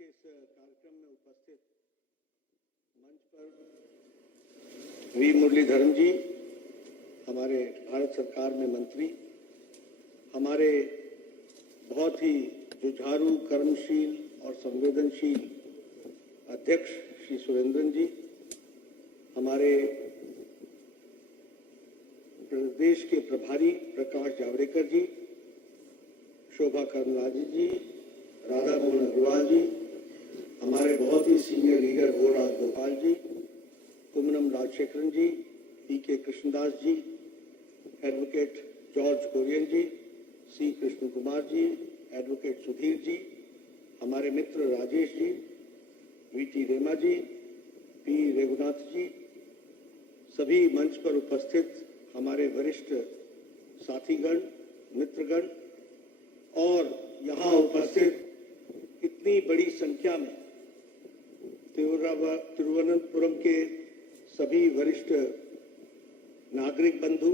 के इस कार्यक्रम में उपस्थित मंच पर वी मुरलीधरन जी, हमारे भारत सरकार में मंत्री, हमारे बहुत ही जुझारू, कर्मशील और संवेदनशील अध्यक्ष श्री सुरेंद्रन जी, हमारे प्रदेश के प्रभारी प्रकाश जावड़ेकर जी, शोभा करंदलाजे जी, राधा मोहन अग्रवाल जी, हमारे बहुत ही सीनियर लीडर गोराज गोपाल जी, कुमनम राजशेखरन जी, पी.के. कृष्णदास जी, एडवोकेट जॉर्ज कोरियन जी, सी कृष्ण कुमार जी, एडवोकेट सुधीर जी, हमारे मित्र राजेश जी, वी.टी. रेमा जी, पी. रघुनाथ जी, सभी मंच पर उपस्थित हमारे वरिष्ठ साथीगण, मित्रगण और यहाँ उपस्थित इतनी बड़ी संख्या में तिरुवनंतपुरम के सभी वरिष्ठ नागरिक बंधु,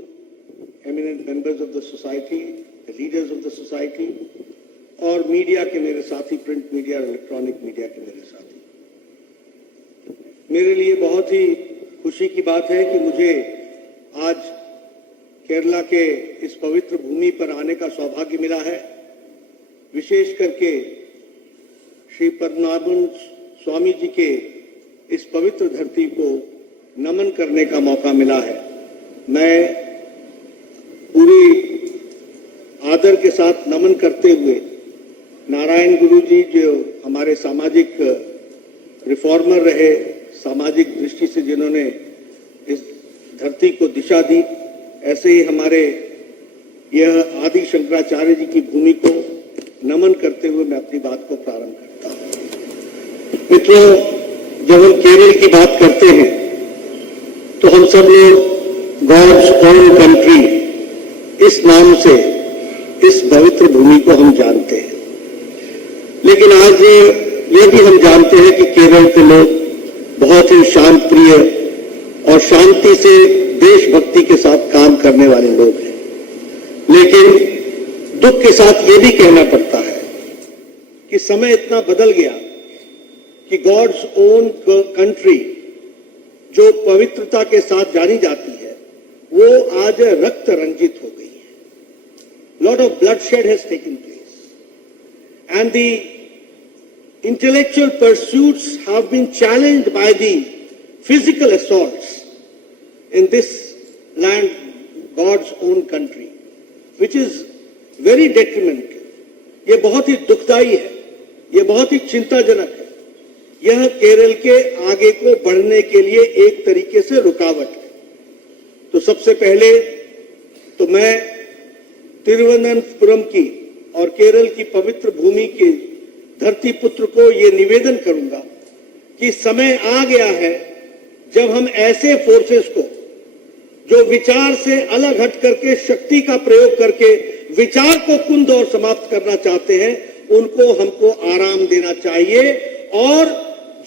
eminent members of the society, the leaders of the society और मीडिया के मेरे साथी, प्रिंट मीडिया और इलेक्ट्रॉनिक मीडिया के मेरे साथी, मेरे लिए बहुत ही खुशी की बात है कि मुझे आज केरला के इस पवित्र भूमि पर आने का सौभाग्य मिला है। विशेष करके श्री पद्मनाभन स्वामी जी के इस पवित्र धरती को नमन करने का मौका मिला है। मैं पूरी आदर के साथ नमन करते हुए नारायण गुरु जी, जो हमारे सामाजिक रिफॉर्मर रहे, सामाजिक दृष्टि से जिन्होंने इस धरती को दिशा दी, ऐसे ही हमारे यह आदि शंकराचार्य जी की भूमि को नमन करते हुए मैं अपनी बात को प्रारंभ करता हूं। मित्रों, जब हम केरल की बात करते हैं तो हम सब लोग गॉड्स ओन कंट्री इस नाम से इस पवित्र भूमि को हम जानते हैं, लेकिन आज ये भी हम जानते हैं कि केरल के लोग बहुत ही शांत प्रिय और शांति से देशभक्ति के साथ काम करने वाले लोग हैं। लेकिन दुख के साथ ये भी कहना पड़ता है कि समय इतना बदल गया कि गॉड्स ओन कंट्री जो पवित्रता के साथ जानी जाती है वो आज रक्त रंजित हो गई है। Lot of bloodshed has taken place and the intellectual pursuits have been challenged by the physical assaults in this land, God's own country, which is very detrimental. ये बहुत ही दुखदाई है, ये बहुत ही चिंताजनक है। यह केरल के आगे को बढ़ने के लिए एक तरीके से रुकावट है। तो सबसे पहले तो मैं तिरुवनंतपुरम की और केरल की पवित्र भूमि के धरती पुत्र को ये निवेदन करूंगा कि समय आ गया है जब हम ऐसे फोर्सेस को जो विचार से अलग हट करके शक्ति का प्रयोग करके विचार को कुंद और समाप्त करना चाहते हैं, उनको हमको आराम देना चाहिए और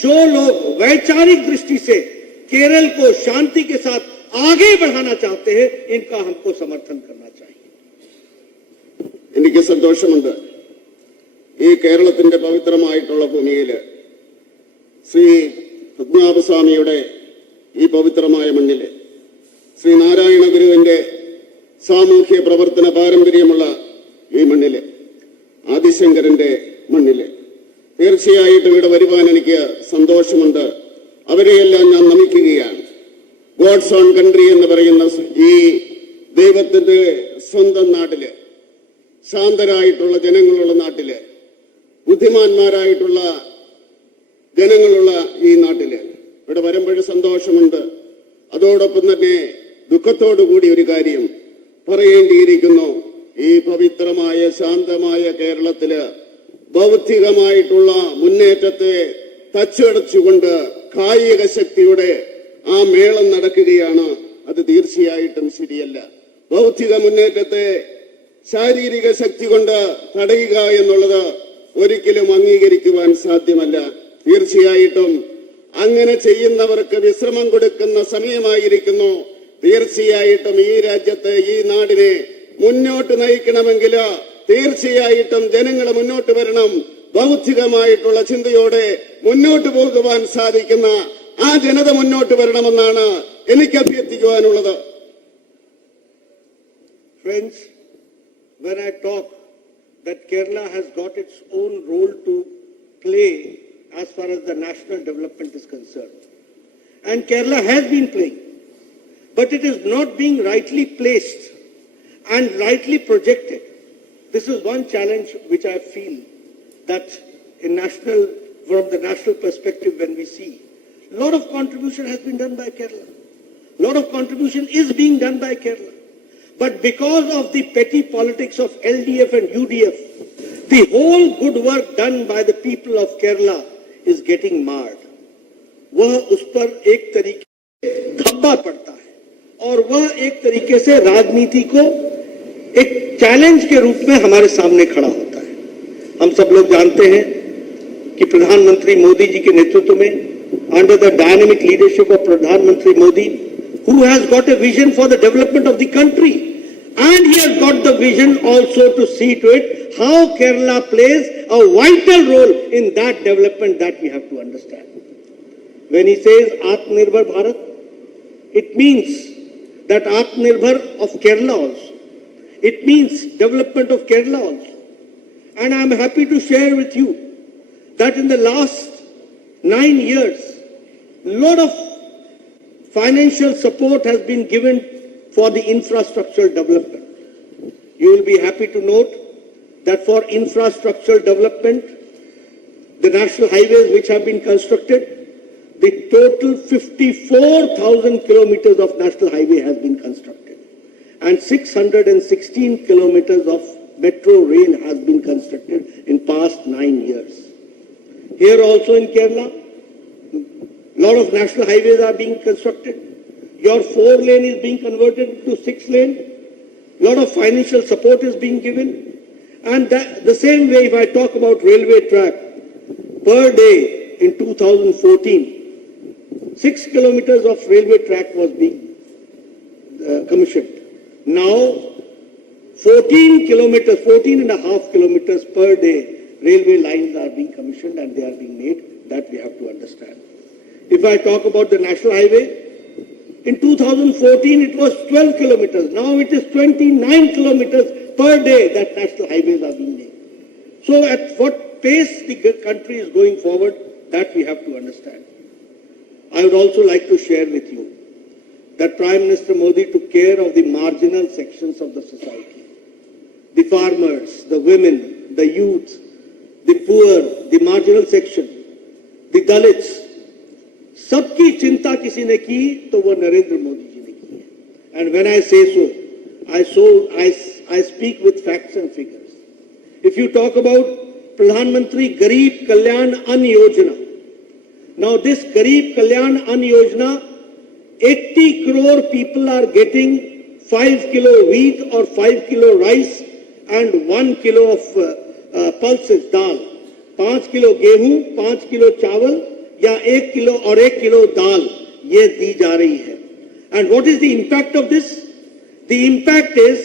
जो लोग वैचारिक दृष्टि से केरल को शांति के साथ आगे बढ़ाना चाहते हैं, इनका हमको समर्थन करना चाहिए। എനിക്ക് സന്തോഷമുണ്ട് ഈ കേരളത്തിന്റെ പവിത്രമായിട്ടുള്ള ഭൂമിയിൽ ശ്രീ പത്മനാഭസ്വാമിയുടെ ഈ പവിത്രമായ മണ്ണിൽ ശ്രീ നാരായണ ഗുരുവിന്റെ സാമൂഹ്യ പ്രവർത്തന പാരമ്പര്യമുള്ള ഈ മണ്ണിൽ ആദിശങ്കരന്റെ മണ്ണിൽ തീർച്ചയായിട്ടും ഇവിടെ വരുവാൻ എനിക്ക് സന്തോഷമുണ്ട്. അവരെയെല്ലാം ഞാൻ നമിക്കുകയാണ്. ഗോഡ്സ് ഓൺ കൺട്രി എന്ന് പറയുന്ന ഈ ദൈവത്തിന്റെ സ്വന്തം നാട്ടില്, ശാന്തരായിട്ടുള്ള ജനങ്ങളുള്ള നാട്ടില്, ബുദ്ധിമാന്മാരായിട്ടുള്ള ജനങ്ങളുള്ള ഈ നാട്ടില് ഇവിടെ വരുമ്പോൾ സന്തോഷമുണ്ട്. അതോടൊപ്പം തന്നെ ദുഃഖത്തോടുകൂടി ഒരു കാര്യം പറയേണ്ടിയിരിക്കുന്നു. ഈ പവിത്രമായ ശാന്തമായ കേരളത്തില് ബൗദ്ധികമായിട്ടുള്ള മുന്നേറ്റത്തെ തച്ചടച്ചുകൊണ്ട് കായിക ശക്തിയുടെ ആ മേളം നടക്കുകയാണ്. അത് തീർച്ചയായിട്ടും ശരിയല്ല. ബൗദ്ധിക മുന്നേറ്റത്തെ ശാരീരിക ശക്തി കൊണ്ട് തടയുക എന്നുള്ളത് ഒരിക്കലും അംഗീകരിക്കുവാൻ സാധ്യമല്ല. തീർച്ചയായിട്ടും അങ്ങനെ ചെയ്യുന്നവർക്ക് വിശ്രമം കൊടുക്കുന്ന സമയമായിരിക്കുന്നു. തീർച്ചയായിട്ടും ഈ രാജ്യത്തെ, ഈ നാടിനെ മുന്നോട്ട് നയിക്കണമെങ്കിൽ തീർച്ചയായിട്ടും ജനങ്ങൾ മുന്നോട്ട് വരണം. ബൗദ്ധികമായിട്ടുള്ള ചിന്തയോടെ മുന്നോട്ട് പോകുവാൻ സാധിക്കുന്ന ആ ജനത മുന്നോട്ട് വരണമെന്നാണ് എനിക്ക് അഭ്യർത്ഥിക്കുവാനുള്ളത്. Friends, when I talk that Kerala has got its own role to play as far as the national development is concerned, and Kerala has been playing, but it is not being rightly placed and rightly projected. This is one challenge which I feel that from the national perspective, when we see a lot of contribution has been done by Kerala, a lot of contribution is being done by Kerala, but because of the petty politics of LDF and UDF, the whole good work done by the people of Kerala is getting marred. वह उस पर एक तरीके से धब्बा पड़ता है और वह एक तरीके से राजनीति को एक चैलेंज के रूप में हमारे सामने खड़ा होता है. हम सब लोग जानते हैं कि प्रधानमंत्री मोदी जी के नेतृत्व में, under the dynamic leadership of प्रधानमंत्री Modi, who has got a vision for the development of the country, and he has got the vision also to see to it how Kerala plays a vital role in that development that we have to understand. When he says Atmanirbhar Bharat, it means that Atmanirbhar of Kerala also. It means development of Kerala also. And I am happy to share with you that in the last 9 years, a lot of financial support has been given for the infrastructural development. You will be happy to note that for infrastructural development, the national highways which have been constructed, the total 54,000 kilometers of national highway has been constructed, and 616 kilometers of metro rail has been constructed in past 9 years. Here also in Kerala, a lot of national highways are being constructed. Your 4-lane is being converted to 6-lane. A lot of financial support is being given. And the same way, if I talk about railway track, per day in 2014, 6 kilometers of railway track was being commissioned. Now, 14 and a half kilometers per day, railway lines are being commissioned and they are being made. That we have to understand. If I talk about the national highway, in 2014 it was 12 kilometers. Now it is 29 kilometers per day that national highways are being made. So at what pace the country is going forward, that we have to understand. I would also like to share with you that Prime Minister Modi took care of the marginal sections of the society. The farmers, the women, the youth, the poor, the marginal section, the Dalits. सबकी चिंता किसी ने की तो वो नरेंद्र मोदी जी ने की है. And when I say so, I speak with facts and figures. If you talk about Pradhan Mantri Garib Kalyan Ann Yojana, now this Garib Kalyan Ann Yojana, 80 crore people are getting 5 kilo wheat or 5 kilo rice and 1 kilo of pulses, dal. 5 kilo गेहूं, 5 kilo चावल या 1 किलो और 1 किलो दाल ये दी जा रही है. And what is the impact of this? The impact is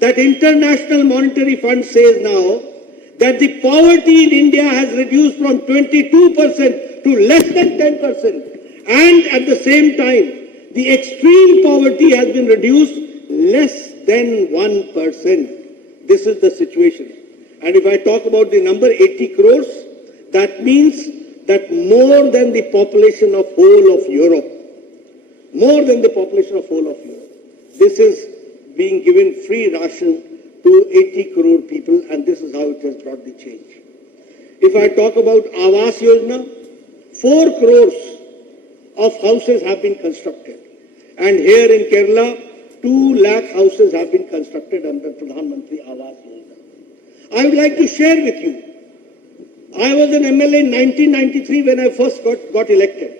that International Monetary Fund says now that the poverty in India has reduced from 22% to less than 10%. And at the same time, the extreme poverty has been reduced less than 1%. This is the situation. And if I talk about the number 80 crores, that means that more than the population of whole of Europe, this is being given free ration to 80 crore people, and this is how it has brought the change. If I talk about Awas Yojana, 4 crores of houses have been constructed, and here in Kerala, 2 lakh houses have been constructed under Pradhan Mantri Awas Yojana. I would like to share with you, I was an MLA in 1993 when I first got elected.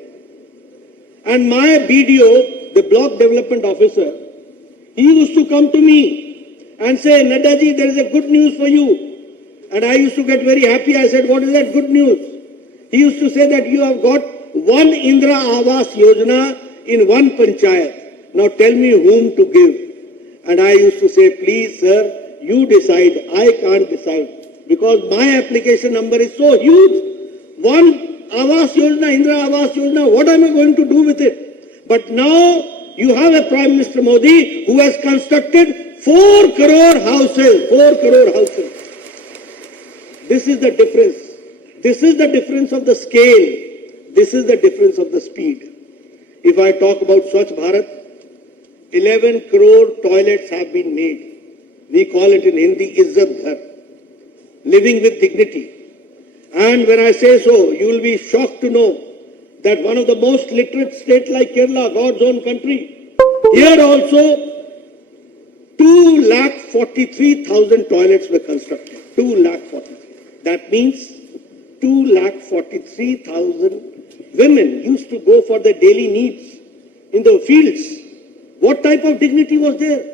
And my BDO, the block development officer, he used to come to me and say, Nadda ji, there is a good news for you. And I used to get very happy. I said, what is that good news? He used to say that you have got 1 Indra Awas Yojana in 1 panchayat. Now tell me whom to give. And I used to say, please sir, you decide. I can't decide. because my application number is so huge. One Awas Yojana, Indra Awas Yojana, what am I going to do with it? But now you have a Prime Minister Modi who has constructed 4 crore houses. 4 crore houses. This is the difference. This is the difference of the scale. This is the difference of the speed. If I talk about Swachh Bharat, 11 crore toilets have been made. We call it in Hindi, Izzat Ghar. Living with dignity. And when I say so, you will be shocked to know that one of the most literate states like Kerala, God's own country, here also 2,43,000 toilets were constructed. 2,43,000. That means 2,43,000 women used to go for their daily needs in the fields. What type of dignity was there?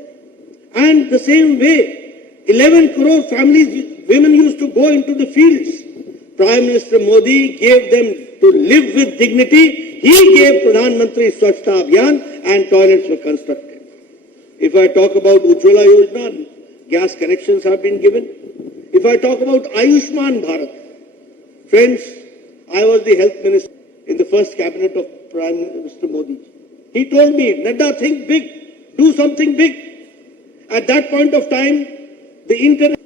And the same way, 11 crore families, women used to go into the fields. Prime Minister Modi gave them to live with dignity. He gave Pradhan Mantri Swachhta Abhiyan and toilets were constructed. If I talk about Ujjwala Yojana, gas connections have been given. If I talk about Ayushman Bharat, friends, I was the health minister in the first cabinet of Prime Minister Modi. He told me, Nadda, think big, do something big. At that point of time, the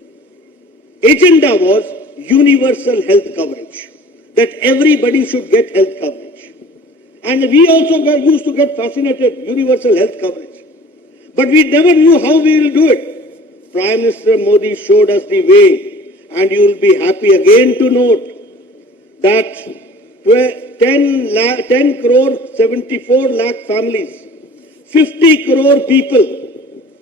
agenda was universal health coverage, that everybody should get health coverage. And we also used to get fascinated, universal health coverage. But we never knew how we will do it. Prime Minister Modi showed us the way, and you will be happy again to note that 10 crore 74 lakh families, 50 crore people.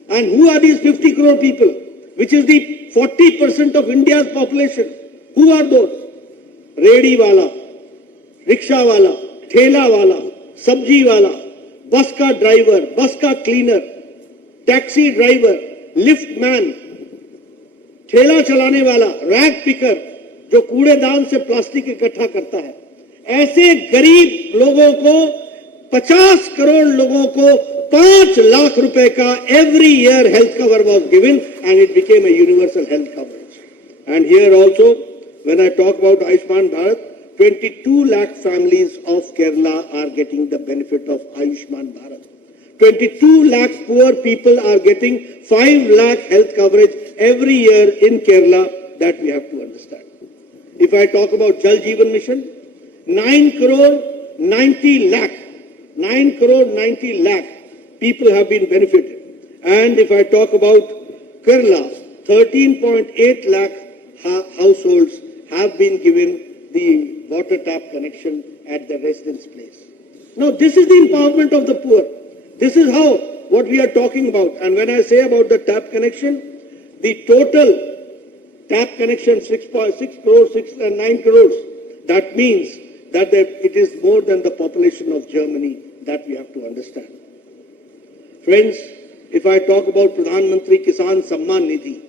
And who are these 50 crore people? Which is the 40% of India's population. Who are those? Redi wala, rickshaw wala, thela wala, sabji wala, bus ka driver, bus ka cleaner, taxi driver, lift man, ठेला चलाने वाला, rag picker, जो कूड़ेदान से प्लास्टिक इकट्ठा करता है, ऐसे गरीब लोगों को 50 करोड़ लोगों को 5 लाख रुपए का every year health cover was given and it became a universal health coverage. And here also, when I talk about Ayushman Bharat, 22 lakh families of Kerala are getting the benefit of Ayushman Bharat. 22 lakh poor people are getting 5 lakh health coverage every year in Kerala. That we have to understand. If I talk about Jal Jeevan Mission, 9 crore 90 lakh people have been benefited. And if I talk about Kerala, 13.8 lakh households have been given the water tap connection at the residence place. Now, this is the empowerment of the poor. This is how, what we are talking about. And when I say about the tap connection, the total tap connection 9 crores. That means that it is more than the population of Germany. That we have to understand. Friends, if I talk about Pradhan Mantri Kisan Samman Nidhi,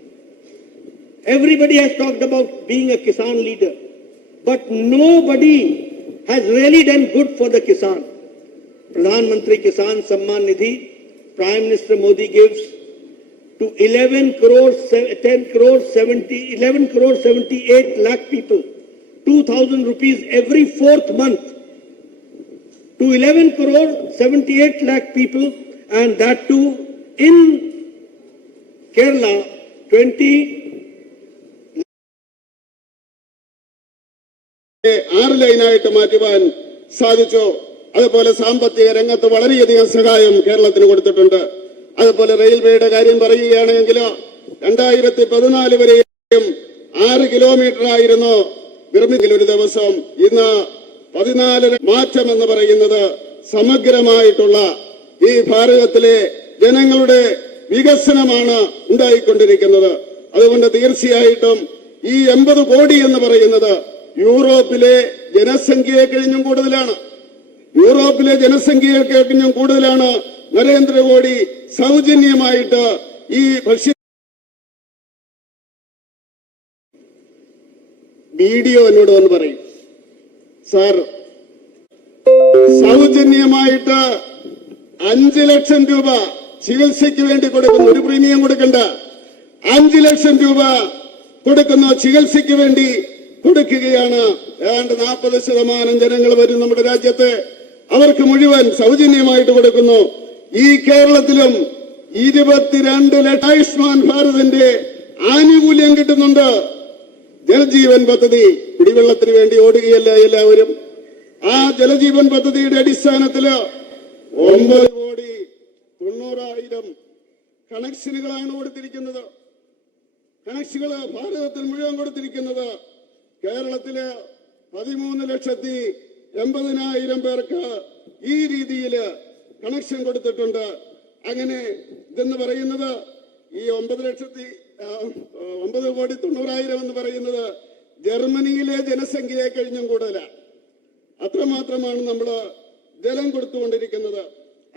everybody has talked about being a Kisan leader, but nobody has really done good for the Kisan. Pradhan Mantri Kisan Samman Nidhi, Prime Minister Modi gives to 11 crore 78 lakh people, 2,000 rupees every 4th month, to 11 crore 78 lakh people, and that too in Kerala, 6 ലൈനായിട്ട് മാറ്റുവാൻ സാധിച്ചു. അതുപോലെ സാമ്പത്തിക രംഗത്ത് വളരെയധികം സഹായം കേരളത്തിന് കൊടുത്തിട്ടുണ്ട്. അതുപോലെ റെയിൽവേയുടെ കാര്യം പറയുകയാണെങ്കിൽ 2014 വരെയും 6 കിലോമീറ്റർ ആയിരുന്നു നിർമ്മിക്കൽ ഒരു ദിവസം. ഇന്ന് 14 മാറ്റം എന്ന് പറയുന്നത് സമഗ്രമായിട്ടുള്ള ഈ ഭാരതത്തിലെ ജനങ്ങളുടെ വികസനമാണ് ഉണ്ടായിക്കൊണ്ടിരിക്കുന്നത്. അതുകൊണ്ട് തീർച്ചയായിട്ടും ഈ 80 കോടി എന്ന് പറയുന്നത് യൂറോപ്പിലെ ജനസംഖ്യയെ കഴിഞ്ഞും കൂടുതലാണ്. യൂറോപ്പിലെ ജനസംഖ്യയെ കഴിഞ്ഞും കൂടുതലാണ്. നരേന്ദ്രമോദി സൗജന്യമായിട്ട് ഈ വീഡിയോ എന്നോട് വന്ന് പറയും, സാർ സൗജന്യമായിട്ട് 5 ലക്ഷം രൂപ ചികിത്സയ്ക്ക് വേണ്ടി കൊടുക്കുന്ന, ഒരു പ്രീമിയം കൊടുക്കണ്ട, 5 ലക്ഷം രൂപ കൊടുക്കുന്ന ചികിത്സയ്ക്ക് വേണ്ടി കൊടുക്കുകയാണ്. ഏതാണ്ട് 40% ജനങ്ങൾ വരും നമ്മുടെ രാജ്യത്ത്. അവർക്ക് മുഴുവൻ സൗജന്യമായിട്ട് കൊടുക്കുന്നു. ഈ കേരളത്തിലും 22 ലക്ഷം ആയുഷ്മാൻ ഭാരതിന്റെ ആനുകൂല്യം കിട്ടുന്നുണ്ട്. ജലജീവൻ പദ്ധതി കുടിവെള്ളത്തിന് വേണ്ടി ഓടുകയല്ല എല്ലാവരും. ആ ജലജീവൻ പദ്ധതിയുടെ അടിസ്ഥാനത്തില് 9,90,00,000 കണക്ഷനുകളാണ് കൊടുത്തിരിക്കുന്നത്. കണക്ഷനുകൾ ഭാരതത്തിൽ മുഴുവൻ കൊടുത്തിരിക്കുന്നത്. കേരളത്തില് 13,80,000 പേർക്ക് ഈ രീതിയിൽ കണക്ഷൻ കൊടുത്തിട്ടുണ്ട്. അങ്ങനെ ഇതെന്ന് പറയുന്നത് ഈ 9,90,00,000 എന്ന് പറയുന്നത് ജർമ്മനിയിലെ ജനസംഖ്യയെ കഴിഞ്ഞും കൂടുതലാണ്. അത്രമാത്രമാണ് നമ്മൾ ജലം കൊടുത്തുകൊണ്ടിരിക്കുന്നത്.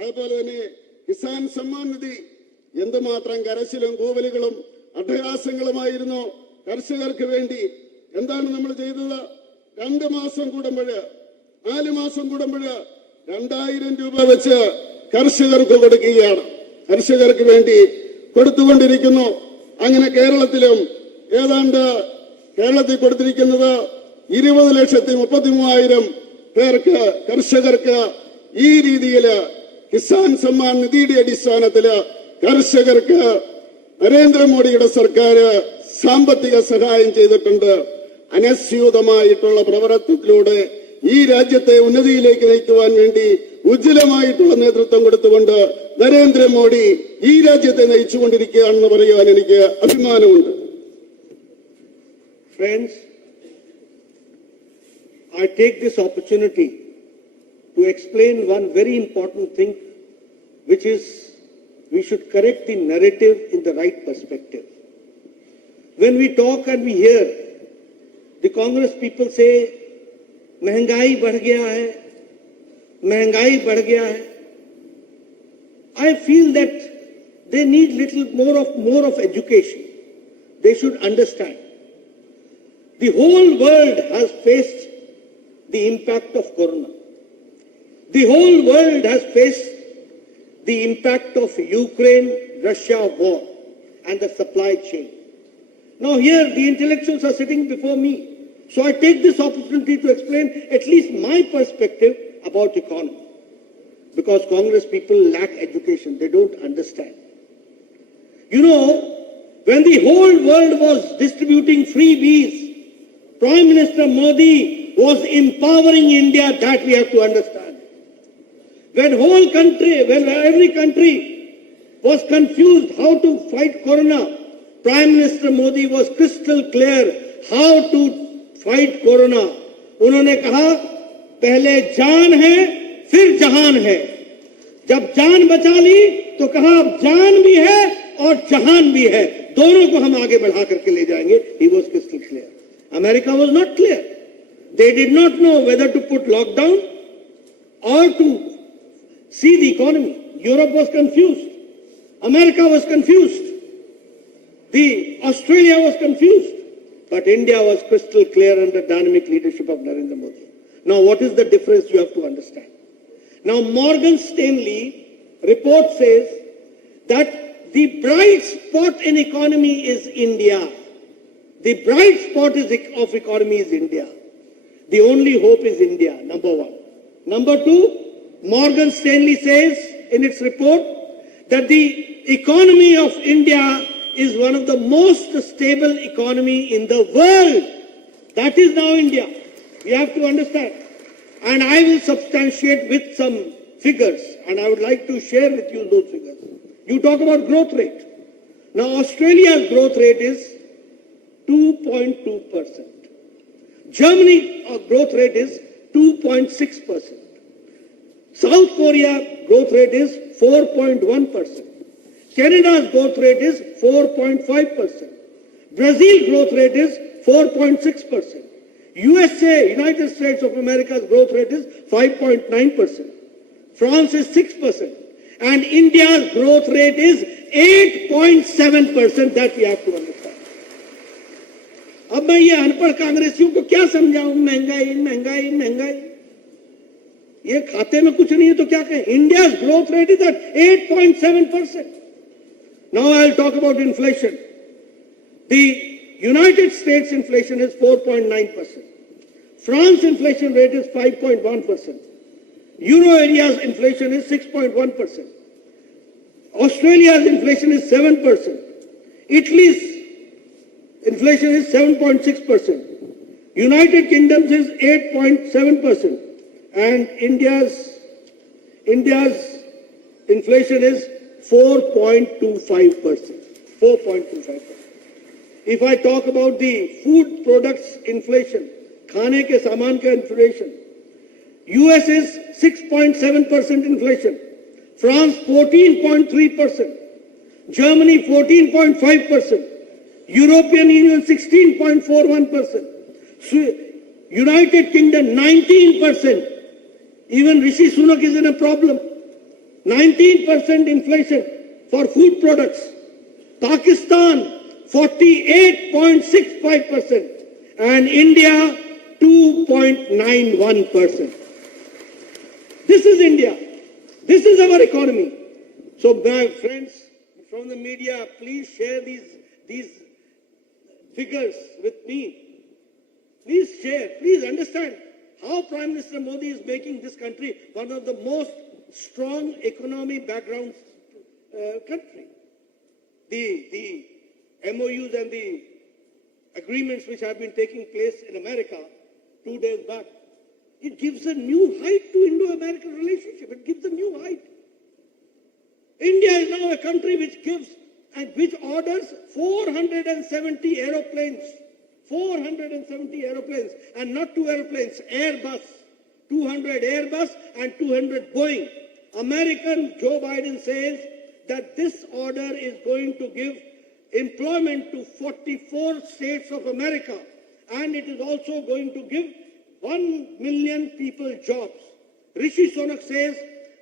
അതുപോലെ തന്നെ കിസാൻ സമ്മാൻ നിധി എന്തുമാത്രം കരച്ചിലും കൂവലുകളും അട്ടഹാസങ്ങളുമായിരുന്നു കർഷകർക്ക് വേണ്ടി. എന്താണ് നമ്മൾ ചെയ്തത്? 2 മാസം കൂടുമ്പോഴ് 4 മാസം കൂടുമ്പോഴ് 2,000 രൂപ വെച്ച് കർഷകർക്ക് കൊടുക്കുകയാണ്. കർഷകർക്ക് വേണ്ടി കൊടുത്തുകൊണ്ടിരിക്കുന്നു. അങ്ങനെ കേരളത്തിലും ഏതാണ്ട് കേരളത്തിൽ കൊടുത്തിരിക്കുന്നത് 20,33,000 പേർക്ക് കർഷകർക്ക് ഈ രീതിയിൽ കിസാൻ സമ്മാൻ നിധിയുടെ അടിസ്ഥാനത്തിൽ കർഷകർക്ക് നരേന്ദ്രമോദിയുടെ സർക്കാർ സാമ്പത്തിക സഹായം ചെയ്തിട്ടുണ്ട്. അനസ്യൂതമായിട്ടുള്ള പ്രവർത്തനത്തിലൂടെ ഈ രാജ്യത്തെ ഉന്നതിയിലേക്ക് നയിക്കുവാൻ വേണ്ടി ഉജ്ജ്വലമായിട്ടുള്ള നേതൃത്വം കൊടുത്തുകൊണ്ട് നരേന്ദ്രമോദി ഈ രാജ്യത്തെ നയിച്ചുകൊണ്ടിരിക്കുകയാണെന്ന് പറയുവാൻ എനിക്ക് അഭിമാനമുണ്ട്. Friends, I take this opportunity to explain one very important thing, which is we should correct the narrative in the right perspective. When we talk and we hear the Congress people say, महंगाई बढ़ गया है, महंगाई बढ़ गया है, I feel that they need little more of education. They should understand. The whole world has faced the impact of corona. The whole world has faced the impact of Ukraine-Russia war and the supply chain. Now here the intellectuals are sitting before me. So I take this opportunity to explain at least my perspective about economy. Because Congress people lack education. They don't understand. You know, when the whole world was distributing freebies, Prime Minister Modi was empowering India. That we have to understand. When every country was confused how to fight corona, Prime Minister Modi was crystal clear how to fight corona. उन्होंने कहा पहले जान है फिर जहान है. जब जान बचा ली तो कहा अब जान भी है और जहान भी है. दोनों को हम आगे बढ़ा करके ले जाएंगे. He was crystal clear. America was not clear. They did not know whether to put lockdown or to see the economy. Europe was confused. America was confused. Australia was confused. But India was crystal clear under dynamic leadership of Narendra Modi. Now what is the difference you have to understand? Now Morgan Stanley report says that the bright spot in economy is India. The bright spot of economy is India. The only hope is India, number one. Number two, Morgan Stanley says in its report that the economy of India is one of the most stable economy in the world. That is now India. We have to understand. And I will substantiate with some figures, and I would like to share with you those figures. You talk about growth rate. Now Australia's growth rate is 2.2%. Germany growth rate is 2.6%. South Korea growth rate is 4.1%. Canada's growth rate is 4.5%. Brazil growth rate is 4.6%. USA, United States of America's growth rate is 5.9%. France is 6%. And India's growth rate is 8.7%. That we have to understand. अब मैं ये अनपढ़ कांग्रेसियों को क्या समझाऊं? महंगाई महंगाई महंगाई, ये खाते में कुछ नहीं है तो क्या कहें? India's growth rate is at 8.7%. Now I'll talk about inflation. The United States inflation is 4.9%. France inflation rate is 5.1%. Euro area's inflation is 6.1%. Australia's inflation is 7%. Italy's inflation is 7.6%. United Kingdom's is 8.7%. And India's inflation is 4.25%. 4.25%. If I talk about the food products inflation, खाने के सामान का inflation, US is 6.7% inflation, France 14.3%, Germany 14.5%, European Union 16.41%, United Kingdom 19%. Even Rishi Sunak is in a problem. 19% inflation for food products. Pakistan 48.65% and India 2.91%. This is India. This is our economy. So my friends from the media, please share these figures with me. Please share, please understand how Prime Minister Modi is making this country one of the most strong economy background country. The MOUs and the agreements which have been taking place in America 2 days back, it gives a new height to Indo-American relationship. It gives a new height. India is now a country which gives and which orders 470 aeroplanes. 470 aeroplanes, and not 2 aeroplanes, Airbus, 200 Airbus and 200 Boeing. American Joe Biden says that this order is going to give employment to 44 states of America, and it is also going to give 1 million people jobs. Rishi Sunak says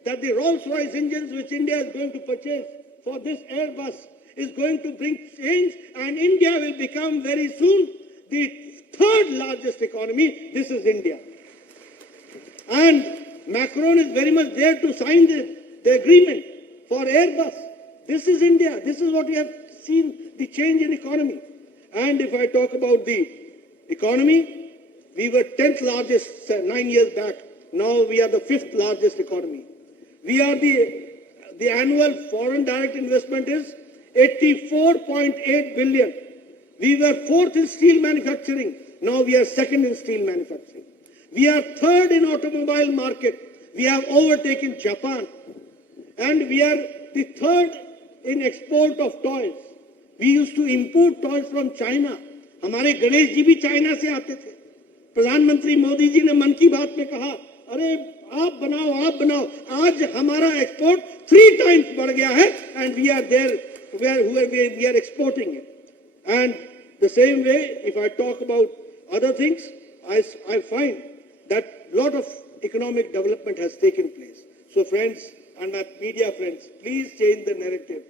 that the Rolls-Royce engines which India is going to purchase for this Airbus is going to bring change, and India will become very soon the 3rd largest economy. This is India. And Macron is very much there to sign the agreement for Airbus. This is India. This is what we have seen, the change in economy. And if I talk about the economy, we were 10th largest 9 years back. Now we are the 5th largest economy. We are the annual foreign direct investment is 84.8 billion. We were 4th in steel manufacturing. Now we are 2nd in steel manufacturing. We are 3rd in automobile market. We have overtaken Japan. And we are the 3rd in export of toys. We used to import toys from China. हमारे गणेश जी भी चाइना से आते थे. प्रधानमंत्री मोदी जी ने मन की बात में कहा, अरे आप बनाओ. आज हमारा एक्सपोर्ट 3 times बढ़ गया है, and we are there where we are exporting it. And the same way, if I talk about other things, I find that a lot of economic development has taken place. So friends and my media friends, please change the narrative.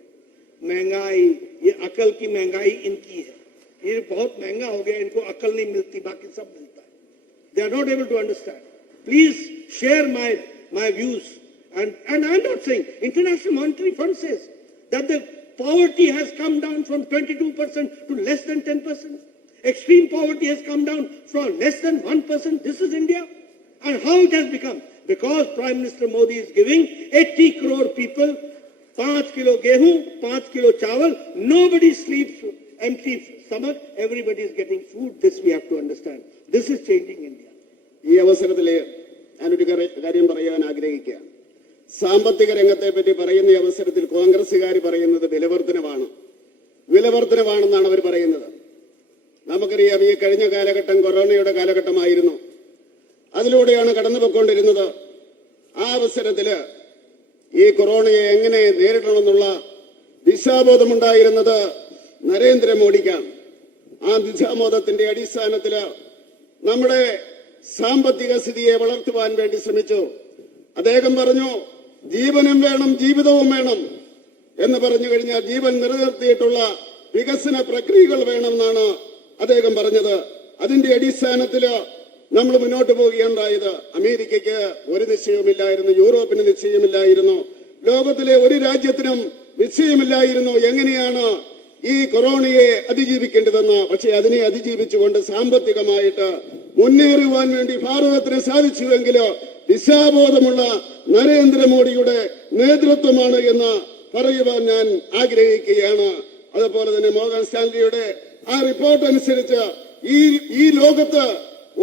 महंगाई, ये अकल की महंगाई इनकी है. ये बहुत महंगा हो गया, इनको अकल नहीं मिलती, बाकी सब मिलता है. They are not able to understand. Please share my views. And I'm not saying, International Monetary Fund says that the poverty has come down from 22% to less than 10%. Extreme poverty has come down from less than 1%. This is India. And how it has become? Because Prime Minister Modi is giving 80 crore people 5 kilo gehu, 5 kilo chawal. Nobody sleeps empty stomach. Everybody is getting food. This we have to understand. This is changing India. ഈ അവസരത്തിൽ ഞാനൊരു കാര്യം പറയാൻ ആഗ്രഹിക്കുകയാണ്. സാമ്പത്തിക രംഗത്തെ പറ്റി പറയുന്ന ഈ അവസരത്തിൽ കോൺഗ്രസുകാർ പറയുന്നത് വിലവർദ്ധനവാണെന്നാണ് അവർ പറയുന്നത്. നമുക്കറിയാം, ഈ കഴിഞ്ഞ കാലഘട്ടം കൊറോണയുടെ കാലഘട്ടമായിരുന്നു. അതിലൂടെയാണ് കടന്നുപോയിക്കൊണ്ടിരുന്നത്. ആ അവസരത്തില് ഈ കൊറോണയെ എങ്ങനെ നേരിടണമെന്നുള്ള ദിശാബോധമുണ്ടായിരുന്നത് നരേന്ദ്രമോദിക്കാണ്. ആ ദിശാബോധത്തിന്റെ അടിസ്ഥാനത്തില് നമ്മുടെ സാമ്പത്തിക സ്ഥിതിയെ വളർത്തുവാൻ വേണ്ടി ശ്രമിച്ചു. അദ്ദേഹം പറഞ്ഞു, ജീവനും വേണം ജീവിതവും വേണം എന്ന് പറഞ്ഞു കഴിഞ്ഞാൽ ജീവൻ നിലനിർത്തിയിട്ടുള്ള വികസന പ്രക്രിയകൾ വേണമെന്നാണ് അദ്ദേഹം പറഞ്ഞത്. അതിന്റെ അടിസ്ഥാനത്തിൽ നമ്മൾ മുന്നോട്ട് പോവുകയുണ്ടായത്. അമേരിക്കയ്ക്ക് ഒരു നിശ്ചയവുമില്ലായിരുന്നു, യൂറോപ്പിന് നിശ്ചയമില്ലായിരുന്നു, ലോകത്തിലെ ഒരു രാജ്യത്തിനും നിശ്ചയമില്ലായിരുന്നു എങ്ങനെയാണ് ഈ കൊറോണയെ അതിജീവിക്കേണ്ടതെന്ന്. പക്ഷെ അതിനെ അതിജീവിച്ചുകൊണ്ട് സാമ്പത്തികമായിട്ട് മുന്നേറുവാൻ വേണ്ടി ഭാരതത്തിന് സാധിച്ചുവെങ്കിൽ ദിശാബോധമുള്ള നരേന്ദ്രമോദിയുടെ നേതൃത്വമാണ് എന്ന് പറയുവാൻ ഞാൻ ആഗ്രഹിക്കുകയാണ്. അതുപോലെ തന്നെ മോർഗൻ സ്റ്റാൻലിയുടെ ആ റിപ്പോർട്ട് അനുസരിച്ച് ഈ ലോകത്ത്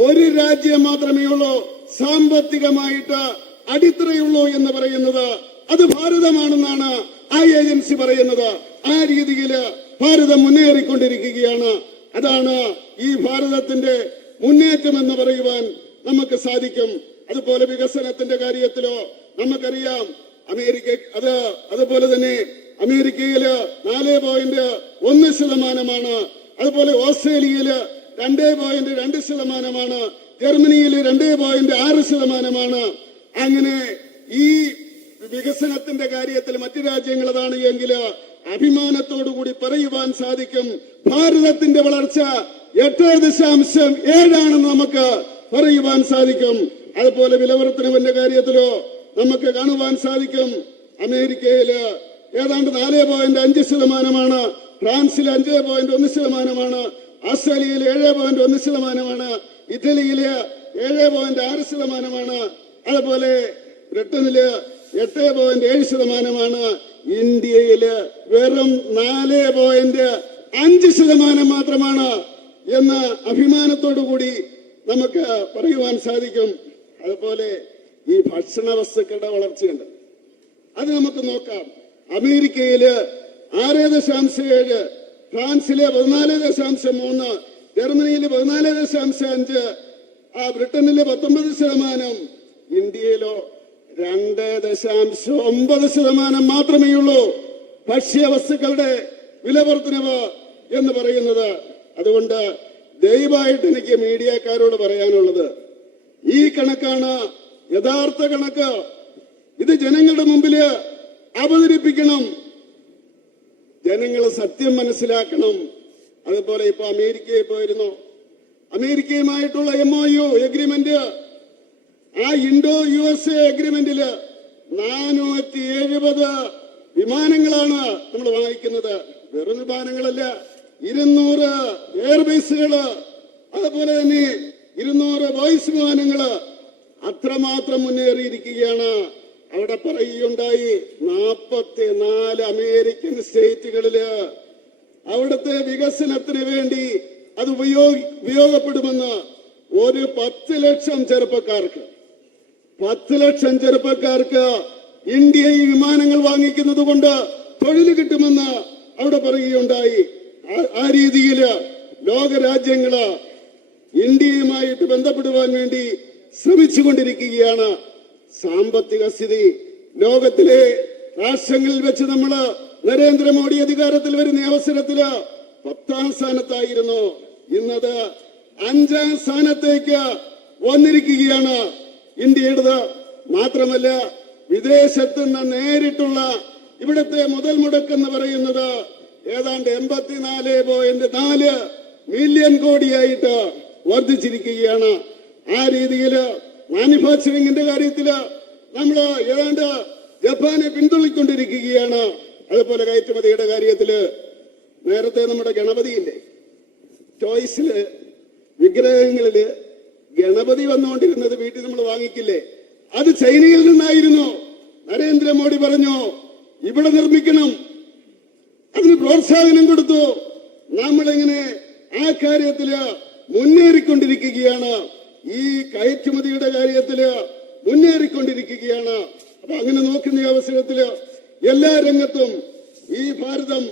ഒരു രാജ്യം മാത്രമേ ഉള്ളൂ സാമ്പത്തികമായിട്ട് അടിത്തറയുള്ളൂ എന്ന് പറയുന്നത്, അത് ഭാരതമാണെന്നാണ് ആ ഏജൻസി പറയുന്നത്. ആ രീതിയിൽ ഭാരതം മുന്നേറിക്കൊണ്ടിരിക്കുകയാണ്. അതാണ് ഈ ഭാരതത്തിന്റെ മുന്നേറ്റം എന്ന് പറയുവാൻ നമുക്ക് സാധിക്കും. അതുപോലെ വികസനത്തിന്റെ കാര്യത്തിലോ നമുക്കറിയാം, അതുപോലെ തന്നെ അമേരിക്കയില് 4.1%, അതുപോലെ ഓസ്ട്രേലിയയില് 2.2%, ജർമ്മനിയിൽ 2.6%. അങ്ങനെ ഈ വികസനത്തിന്റെ കാര്യത്തിൽ മറ്റു രാജ്യങ്ങൾ അതാണ് എങ്കിൽ അഭിമാനത്തോടുകൂടി പറയുവാൻ സാധിക്കും ഭാരതത്തിന്റെ വളർച്ച 8.7 നമുക്ക് പറയുവാൻ സാധിക്കും. അതുപോലെ വിലവർദ്ധനവിന്റെ കാര്യത്തിലോ നമുക്ക് കാണുവാൻ സാധിക്കും അമേരിക്കയില് ഏതാണ്ട് 4.5%, ഫ്രാൻസിൽ 5.1%, ഓസ്ട്രേലിയയിൽ 7.1%, ഇറ്റലിയില് 7.6%, അതുപോലെ ബ്രിട്ടനില് 8.7%, ഇന്ത്യയില് വെറും 4.5% മാത്രമാണ് എന്ന് അഭിമാനത്തോടുകൂടി നമുക്ക് പറയുവാൻ സാധിക്കും. അതുപോലെ ഈ ഭക്ഷണ വസ്തുക്കളുടെ വളർച്ചയുണ്ട്, അത് നമുക്ക് നോക്കാം. അമേരിക്കയില് 6.7, ഫ്രാൻസിലെ 14.3, ജർമ്മനിയില് 14.5, ബ്രിട്ടനില് 19%, ഇന്ത്യയിലോ 2.9% മാത്രമേ ഉള്ളൂ ഭക്ഷ്യവസ്തുക്കളുടെ വിലവർദ്ധനവ് എന്ന് പറയുന്നത്. അതുകൊണ്ട് ദയവായിട്ട് എനിക്ക് മീഡിയക്കാരോട് പറയാനുള്ളത്, ഈ കണക്കാണ് യഥാർത്ഥ കണക്ക്. ഇത് ജനങ്ങളുടെ മുമ്പില് അവതരിപ്പിക്കണം, ജനങ്ങൾ സത്യം മനസ്സിലാക്കണം. അതുപോലെ ഇപ്പൊ അമേരിക്കയിൽ പോയിരുന്നു, അമേരിക്കയുമായിട്ടുള്ള MOU എഗ്രിമെന്റ്, ആ ഇൻഡോ USA എഗ്രിമെന്റില് 470 വിമാനങ്ങളാണ് നമ്മൾ വാങ്ങിക്കുന്നത്. വെറും വിമാനങ്ങളല്ല, 200 എയർബേസുകള്, അതുപോലെ തന്നെ 200 വോയിസ് വിമാനങ്ങള്, അത്രമാത്രം മുന്നേറിയിരിക്കുകയാണ്. അവിടെ പറയുകയുണ്ടായി 44 അമേരിക്കൻ സ്റ്റേറ്റുകളില് അവിടുത്തെ വികസനത്തിന് വേണ്ടി അത് ഉപയോഗപ്പെടുമെന്ന്. ഒരു 10 ലക്ഷം ചെറുപ്പക്കാർക്ക് ഇന്ത്യ ഈ വിമാനങ്ങൾ വാങ്ങിക്കുന്നത് കൊണ്ട് തൊഴിൽ കിട്ടുമെന്ന് അവിടെ പറയുകയുണ്ടായി. ആ രീതിയിൽ ലോകരാജ്യങ്ങള് ഇന്ത്യയുമായിട്ട് ബന്ധപ്പെടുവാൻ വേണ്ടി ശ്രമിച്ചുകൊണ്ടിരിക്കുകയാണ്. സാമ്പത്തിക സ്ഥിതി ലോകത്തിലെ രാഷ്ട്രങ്ങളിൽ വെച്ച് നമ്മള് നരേന്ദ്രമോദി അധികാരത്തിൽ വരുന്ന അവസരത്തില് 10ാം സ്ഥാനത്തായിരുന്നു. ഇന്നത് 5ാം സ്ഥാനത്തേക്ക് വന്നിരിക്കുകയാണ് ഇന്ത്യയുടേത്. മാത്രമല്ല വിദേശത്ത് നിന്ന് നേരിട്ടുള്ള ഇവിടുത്തെ മുതൽ മുടക്കെന്ന് പറയുന്നത് ഏതാണ്ട് 84.4 മില്യൺ കോടിയായിട്ട് വർദ്ധിച്ചിരിക്കുകയാണ്. ആ രീതിയിൽ മാനുഫാക്ചറിംഗിന്റെ കാര്യത്തില് നമ്മള് ഏതാണ്ട് ജപ്പാനെ പിന്തുണയ്ക്കൊണ്ടിരിക്കുകയാണ്. അതുപോലെ കയറ്റുമതിയുടെ കാര്യത്തില് നേരത്തെ നമ്മുടെ ഗണപതിയില്ലേ, ടോയ്സില് വിഗ്രഹങ്ങളില് ഗണപതി വന്നുകൊണ്ടിരുന്നത് വീട്ടിൽ നമ്മൾ വാങ്ങിക്കില്ലേ, അത് ചൈനയിൽ നിന്നായിരുന്നു. നരേന്ദ്രമോദി പറഞ്ഞു ഇവിടെ നിർമ്മിക്കണം, അതിന് പ്രോത്സാഹനം കൊടുത്തു. നമ്മളിങ്ങനെ ആ കാര്യത്തില് മുന്നേറിക്കൊണ്ടിരിക്കുകയാണ്. ഈ കയറ്റുമതിയുടെ കാര്യത്തില് മുന്നേറിക്കൊണ്ടിരിക്കുകയാണ്. അപ്പൊ അങ്ങനെ നോക്കുന്ന അവസരത്തില് എല്ലാ രംഗത്തും ഈ ഭാരതം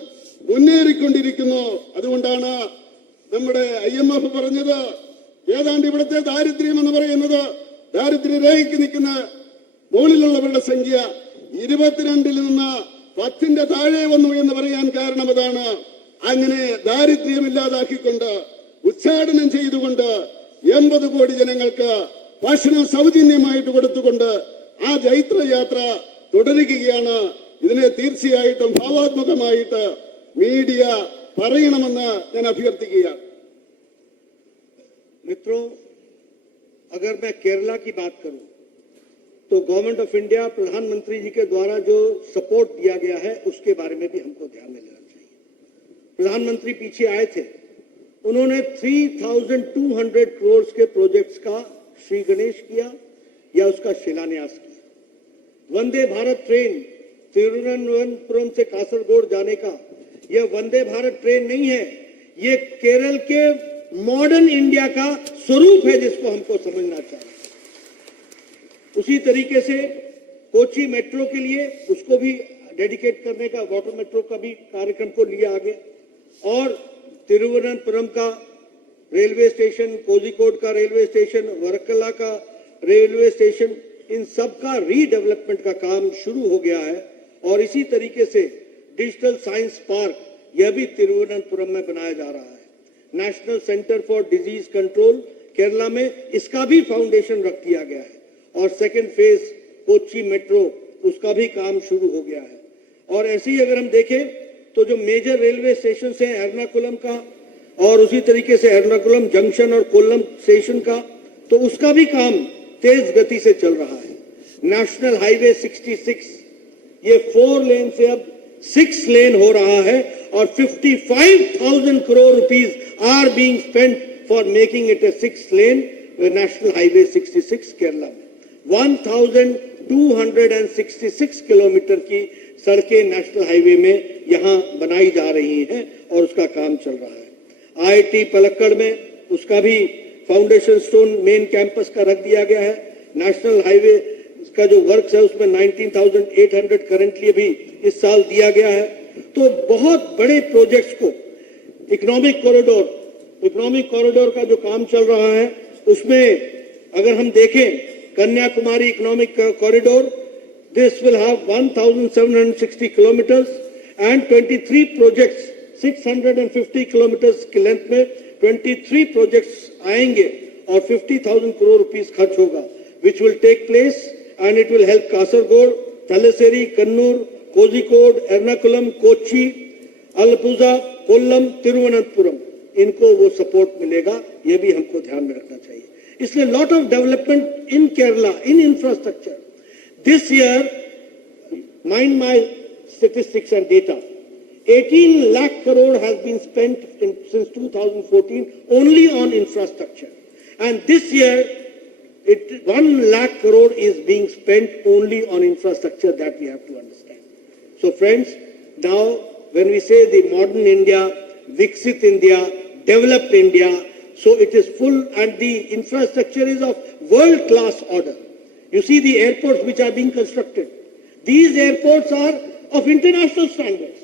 മുന്നേറിക്കൊണ്ടിരിക്കുന്നു. അതുകൊണ്ടാണ് നമ്മുടെ IMF പറഞ്ഞത് ഏതാണ്ട് ഇവിടുത്തെ ദാരിദ്ര്യം എന്ന് പറയുന്നത്, ദാരിദ്ര്യരേഖയ്ക്ക് നിൽക്കുന്ന മുകളിലുള്ളവരുടെ സംഖ്യ 22-ൽ നിന്ന് 10-ന്റെ താഴെ വന്നു എന്ന് പറയാൻ കാരണം അതാണ്. അങ്ങനെ ദാരിദ്ര്യമില്ലാതാക്കിക്കൊണ്ട് ഉച്ചാടനം ചെയ്തുകൊണ്ട് 80 കോടി ജനങ്ങൾക്ക് ഭക്ഷണം സൗജന്യമായിട്ട് കൊടുത്തുകൊണ്ട് ആ ജൈത്രയാത്ര തുടരുകയാണ്. ഇതിനെ തീർച്ചയായിട്ടും ഭാവാത്മകമായിട്ട് മീഡിയ പറയണമെന്ന് ഞാൻ അഭ്യർത്ഥിക്കുകയാണ്. मित्रों, अगर मैं केरला की बात करूं तो गवर्नमेंट ऑफ इंडिया, प्रधानमंत्री जी के द्वारा जो सपोर्ट दिया गया है उसके बारे में भी हमको ध्यान में लेना चाहिए. प्रधानमंत्री पीछे आए थे, उन्होंने 3,200 करोड़ के प्रोजेक्ट्स का श्री गणेश किया या उसका शिलान्यास किया। वंदे भारत ट्रेन तिरुवनंतपुरम से कासरगोड जाने का यह वंदे भारत ट्रेन नहीं है, ये केरल के मॉडर्न इंडिया का स्वरूप है जिसको हमको समझना चाहिए। उसी तरीके से कोची मेट्रो के लिए उसको भी डेडिकेट करने का, वाटर मेट्रो का भी कार्यक्रम को लिया आगे, और तिरुवनंतपुरम का रेलवे स्टेशन, कोझिकोड का रेलवे स्टेशन, वरकला का रेलवे स्टेशन, इन सब का रीडेवलपमेंट का काम शुरू हो गया है। और इसी तरीके से डिजिटल साइंस पार्क यह भी तिरुवनंतपुरम में बनाया जा रहा है। National centre for disease control Kerala में इसका भी फाउंडेशन रख दिया गया है, और सेकेंड फेज कोची मेट्रो उसका भी काम शुरू हो गया है। और ऐसे ही अगर हम देखें तो जो मेजर रेलवे स्टेशन हैं एर्नाकुलम का, और उसी तरीके से एर्नाकुलम जंक्शन और कोल्लम स्टेशन का, तो उसका भी काम तेज गति से चल रहा है। नेशनल हाईवे 66 ये 4 लेन से अब 6 लेन हो रहा है, और 55,000 crore rupees are being spent for making it a 6 lane national highway 66 Kerala में। 1,266 किलोमीटर की सड़कें नेशनल हाईवे में यहां बनाई जा रही हैं और उसका काम चल रहा है। IIT पलक्कड़ में उसका भी फाउंडेशन स्टोन मेन कैंपस का रख दिया गया है। नेशनल हाईवे का जो वर्क है उसमें 19,800 करंटली भी इस साल दिया गया है। तो बहुत बड़े प्रोजेक्ट्स को इकोनॉमिक कॉरिडोर का जो काम चल रहा है उसमें अगर हम देखें Kanyakumari economic corridor, this will have 1,760 kilometers and 23 projects, 650 kilometers की लेंथ में 23 projects आएंगे और 50,000 करोड़ रुपीस खर्च होगा, which will take place and it will help Kasaragod, तलेसेरी, कन्नूर, कोझिकोड, एर्नाकुलम, कोची, अलपुजा, कोल्लम, तिरुवनंतपुरम, इनको वो सपोर्ट मिलेगा। ये भी हमको ध्यान में रखना चाहिए। इसलिए lot of development in Kerala in infrastructure. This year, mind my statistics and data, 18 lakh crore has been spent since 2014 only on infrastructure. And this year, 1 lakh crore is being spent only on infrastructure, that we have to understand. So friends, now when we say the modern India, Viksit India, developed India, so it is full and the infrastructure is of world-class order. You see the airports which are being constructed. These airports are of international standards.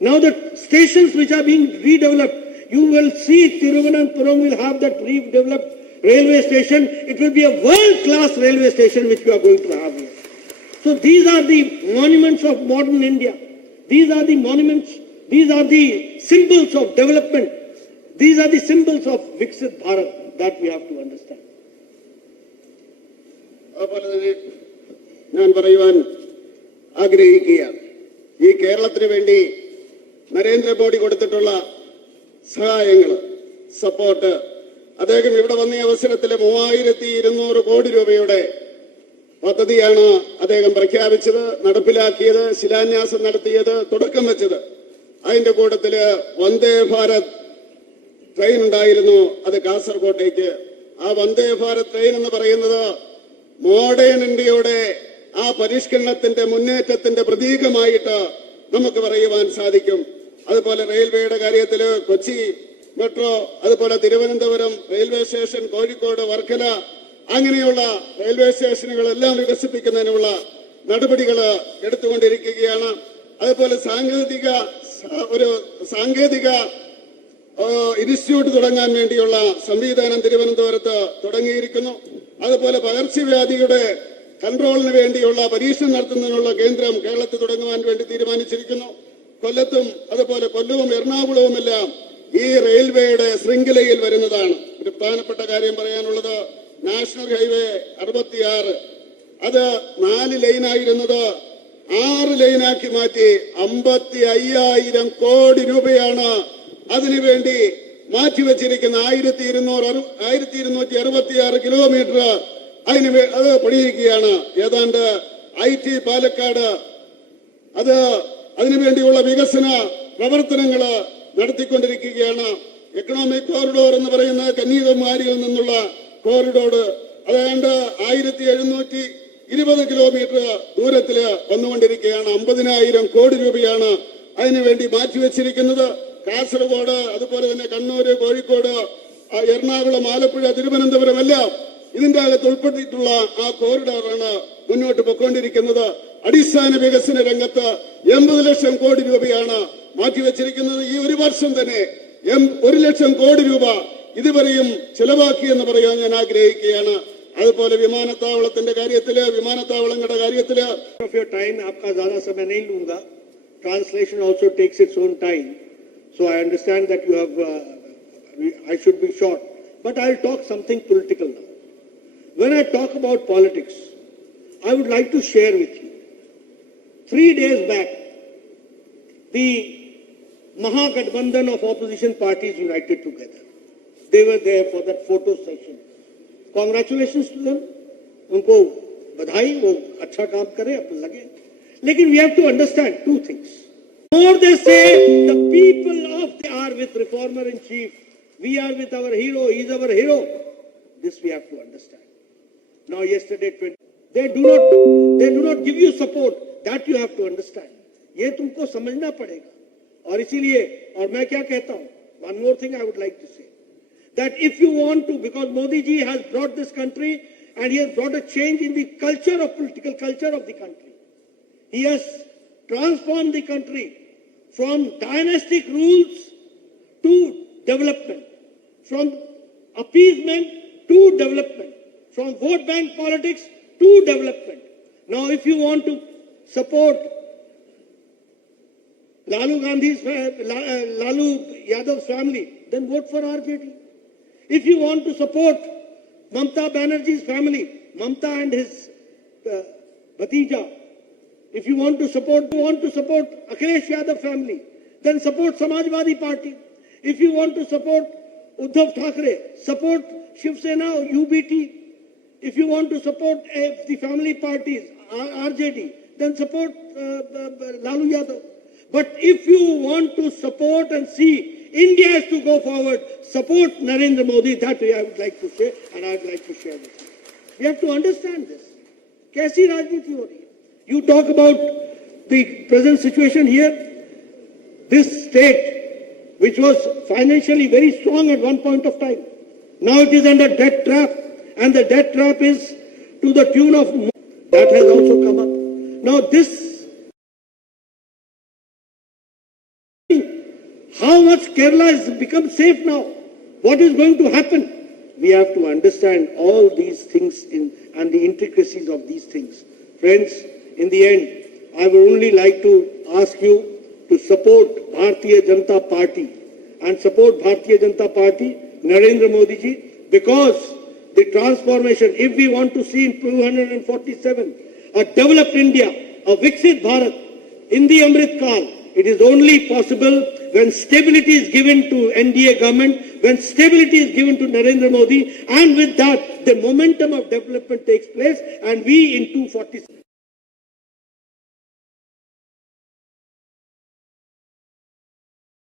Now the stations which are being redeveloped, you will see Thiruvananthapuram will have that redeveloped railway station. It will be a world-class railway station which we are going to have here. So these are the monuments of modern India. These are the monuments, these are the symbols of development. These are the symbols of Viksit Bharat that we have to understand. അതുപോലെ തന്നെ ഞാൻ പറയുവാൻ ആഗ്രഹിക്കുകയാണ്, ഈ കേരളത്തിന് വേണ്ടി നരേന്ദ്രമോദി കൊടുത്തിട്ടുള്ള സഹായങ്ങൾ, സപ്പോർട്ട്, അദ്ദേഹം ഇവിടെ വന്ന അവസരത്തിൽ 3,200 കോടി രൂപയുടെ പദ്ധതിയാണ് അദ്ദേഹം പ്രഖ്യാപിച്ചത്, നടപ്പിലാക്കിയത്, ശിലാന്യാസം നടത്തിയത്, തുടക്കം വെച്ചത്. അതിന്റെ കൂട്ടത്തില് വന്ദേ ഭാരത് ട്രെയിൻ ഉണ്ടായിരുന്നു, അത് കാസർകോട്ടേക്ക്. ആ വന്ദേ ഭാരത് ട്രെയിൻ എന്ന് പറയുന്നത് മോഡേൺ ഇന്ത്യയുടെ ആ പരിഷ്കരണത്തിന്റെ മുന്നേറ്റത്തിന്റെ പ്രതീകമായിട്ട് നമുക്ക് പറയുവാൻ സാധിക്കും. അതുപോലെ റെയിൽവേയുടെ കാര്യത്തിൽ കൊച്ചി മെട്രോ, അതുപോലെ തിരുവനന്തപുരം റെയിൽവേ സ്റ്റേഷൻ, കോഴിക്കോട്, വർക്കല, അങ്ങനെയുള്ള റെയിൽവേ സ്റ്റേഷനുകളെല്ലാം വികസിപ്പിക്കുന്നതിനുള്ള നടപടികൾ എടുത്തുകൊണ്ടിരിക്കുകയാണ്. അതുപോലെ സാങ്കേതിക ഇൻസ്റ്റിറ്റ്യൂട്ട് തുടങ്ങാൻ വേണ്ടിയുള്ള സംവിധാനം തിരുവനന്തപുരത്ത് തുടങ്ങിയിരിക്കുന്നു. അതുപോലെ പകർച്ചവ്യാധിയുടെ കൺട്രോളിന് വേണ്ടിയുള്ള പരീക്ഷണം നടത്തുന്നതിനുള്ള കേന്ദ്രം കേരളത്തിൽ തുടങ്ങുവാൻ വേണ്ടി തീരുമാനിച്ചിരിക്കുന്നു. കൊല്ലത്തും അതുപോലെ കൊല്ലവും എറണാകുളവുമെല്ലാം ഈ റെയിൽവേയുടെ ശൃംഖലയിൽ വരുന്നതാണ്. ഒരു പ്രധാനപ്പെട്ട കാര്യം പറയാനുള്ളത്, നാഷണൽ ഹൈവേ 66 അത് 4 ലൈനായിരുന്നത് 6 ലൈനാക്കി മാറ്റി 55,000 കോടി രൂപയാണ് അതിനുവേണ്ടി മാറ്റിവെച്ചിരിക്കുന്ന. 1,266 കിലോമീറ്റർ അത് പണിയിക്കുകയാണ്. ഏതാണ്ട് IT പാലക്കാട് അതിനുവേണ്ടിയുള്ള വികസന പ്രവർത്തനങ്ങൾ നടത്തിക്കൊണ്ടിരിക്കുകയാണ്. എക്കണോമിക് കോറിഡോർ എന്ന് പറയുന്ന കന്യാകുമാരിയിൽ നിന്നുള്ള കോറിഡോർ അതാണ്ട് 1720 കിലോമീറ്റർ ദൂരത്തില് വന്നുകൊണ്ടിരിക്കുകയാണ്. 50,000 കോടി രൂപയാണ് അതിനുവേണ്ടി മാറ്റിവെച്ചിരിക്കുന്നത്. കാസർഗോഡ്, അതുപോലെ തന്നെ കണ്ണൂര്, കോഴിക്കോട്, എറണാകുളം, ആലപ്പുഴ, തിരുവനന്തപുരം എല്ലാം ഇതിന്റെ അകത്ത് ഉൾപ്പെടുത്തിയിട്ടുള്ള ആ കോറിഡോറാണ് മുന്നോട്ട് പോയിക്കൊണ്ടിരിക്കുന്നത്. അടിസ്ഥാന വികസന രംഗത്ത് 80 ലക്ഷം കോടി രൂപയാണ് മാറ്റിവെച്ചിരിക്കുന്നത്. ഈ ഒരു വർഷം തന്നെ 1 ലക്ഷം കോടി രൂപ ഇതുവരെയും ചെലവാക്കിയെന്ന് പറയാൻ ഞാൻ ആഗ്രഹിക്കുകയാണ്. അതുപോലെ വിമാനത്താവളത്തിന്റെ കാര്യത്തില്, വിമാനത്താവളങ്ങളുടെ കാര്യത്തില് Translation also takes its own time. So I understand that you have, I should be short. But I'll talk something political now. When I talk about politics, I would like to share with you. 3 days back, the Mahagathbandhan of opposition parties united together. They were there for that photo session. Congratulations to them. उनको बधाई, वो अच्छा काम करे, अपन लगे. Lekin we have to understand 2 things. More they say the people are with reformer in chief. We are with our hero. He is our hero. This we have to understand. Now yesterday they do not give you support. That you have to understand. ये तुमको समझना पड़ेगा. और इसीलिए, और मैं क्या कहता हूँ, one more thing I would like to say, that if you want to, because Modi ji has brought this country and he has brought a change in the culture of political culture of the country. He has transformed the country from dynastic rules to development, from appeasement to development, from vote bank politics to development. Now, if you want to support Lalu Yadav's family, then vote for RJD. If you want to support Mamta Banerjee's family, Mamta and his Bhatija, if you want to support Akhilesh Yadav family, then support Samajwadi Party. If you want to support Uddhav Thackeray, support Shiv Sena or UBT. If you want to support the family parties, RJD, then support Lalu Yadav. But if you want to support and see India has to go forward, support Narendra Modi. That way I would like to say, and I would like to share this. We have to understand this. Kaisi rajniti ho rahi hai? You talk about the present situation here. This state, which was financially very strong at one point of time, now it is under debt trap, and the debt trap is to the tune of that has also come up. Now this, how much Kerala has become safe now? What is going to happen? We have to understand all these things and the intricacies of these things. Friends, in the end, I would only like to ask you to support Bharatiya Janata Party and support Bharatiya Janata Party, Narendra Modi ji, because the transformation, if we want to see in 247 a developed India, a Viksit Bharat in the Amrit Kaal, it is only possible when stability is given to NDA government, when stability is given to Narendra Modi, and with that the momentum of development takes place, and we in 247